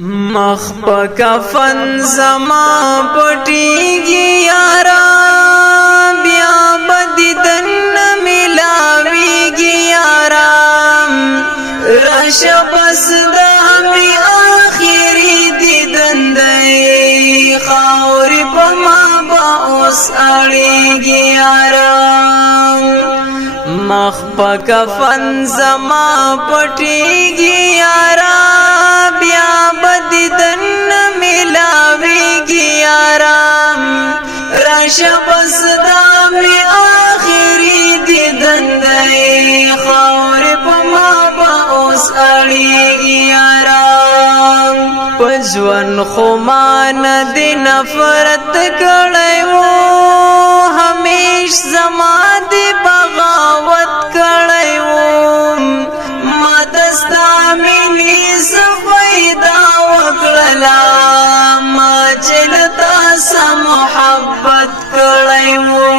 مخ په کفن زما پټیږي یارا بیا بدیدن ملاویږي یارا راشه بس د می اخیری دیدن دی خاورې په ما به اوس اړیږي یارا مخ په کفن زما پټیږي یارا بیا بدیدن ملاویږي یارا راشه بس دا می آخری دیدن دی خاورې په ما به اوس اړیږي یارا په ژوند خو ما نه د نفرت کړی وو همیش زما د بغاوت کړی وو ما دستا مینې څه فایده وکړله ما چې له تا سره محبت کړی وو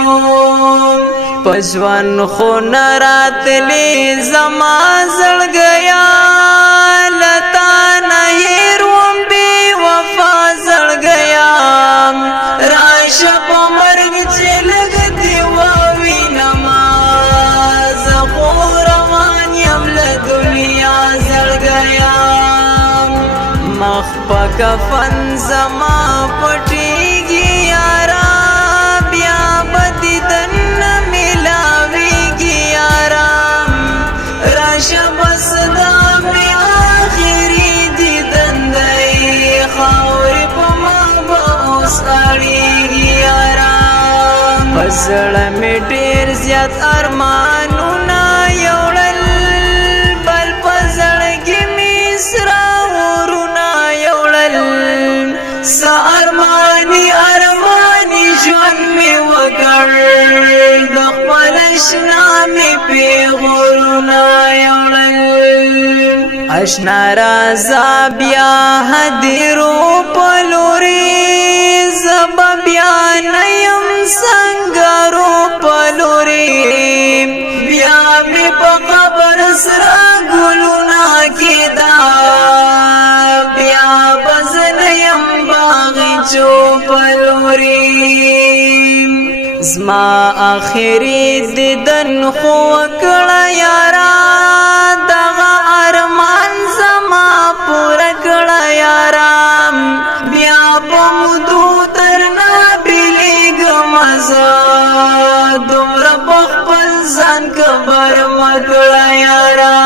په ژوند خو نه راتلې زما زړګیا له تا نه هېر وم بې وفا زړګیا راشه په مرګ چې لږ دې ووینما زه خو روان یم له دنیا زړګیا مخ په کفن زما پټیږي یارا بیا بدیدن ملاویږي یارا راشه بس دا می آخری دیدن دی خاورې په ما به اوس اړیږي یارا په زړه مې ډېر زیات ارمانونه یوړل بل په زړګي مې سره غرونه یوړل څه ارماني ژوند مې وکړ د خپل اشنا مې پیغورونه یوړل اشنا رازه بیا هدیرو په لورې زه به بیا نه یم سنګرو په لورې بیا مې په قبر سره ګلونه کېدا بیا به زه نه یم باغچو په لورې زما آخری دیدن خو وکړه یارا دغه ارمان زما پوره کړه یارا بیا په مودو درنه بیلیږم زه دومره په خپل ځان کبر مه کړه یارا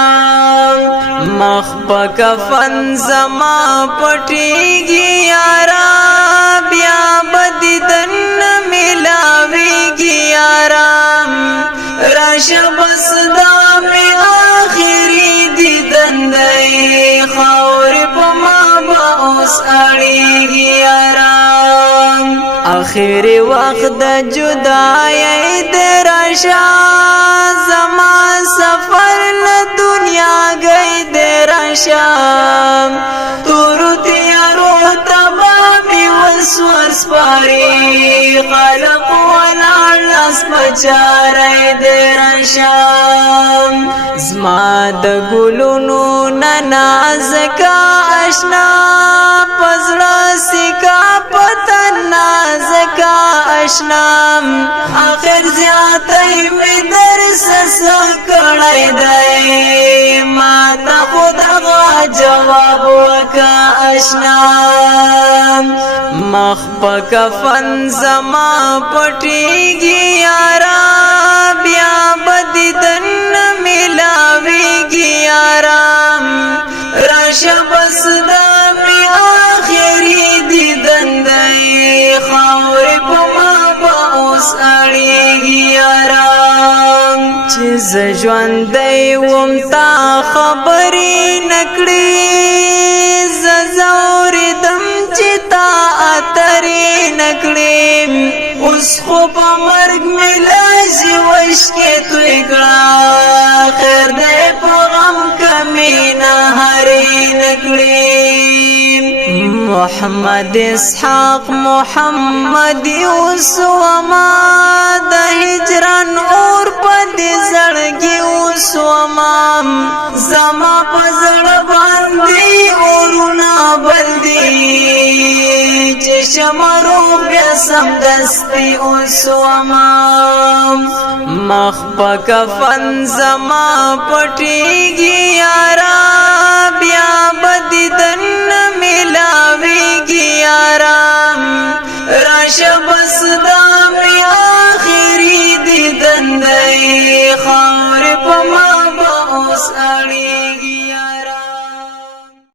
مخ په کفن زما پټیږي یارا بیا بدیدن ملاویږي یارا راشه بس دا می آخری دیدن دی خاورې په ما به اوس اړیږي یارا آخري وخت د جدایۍ د راشه زما سفر له دنیا گئی د راشه تورو تیارو تبا می وسوس پاری خلق ولاړ لاس بچاری د راشه زما د ګلونو نه نازکه اشنا پزړه سکا پتن نازکه اشنا آخر زیاتی می درس کړی دی ما ته خو دغه جواب وکه اشنا مخ په کفن زما پټیږي یارا بیا بدیدن ملاویږي یارا راشه بس دا می آخری دیدن دی خاورې په ما به اوس اړیږي یارا چې زه ژوندی وم تا خبرې نکړې زه ځورېدم چې تا اترې نکړې اوس خو په مرګ مې لاسې وشکې توی کړه خیر دی په غم کمې نهارې نکړې محمد اسحاق محمد اوسوما د هجران اور په دې زړګي اوسوما زما په زړه باندې اورونه بل چمرو بیا سمدستی اوسوما مخ پا کفن زما پټیږي یارا بیا بدی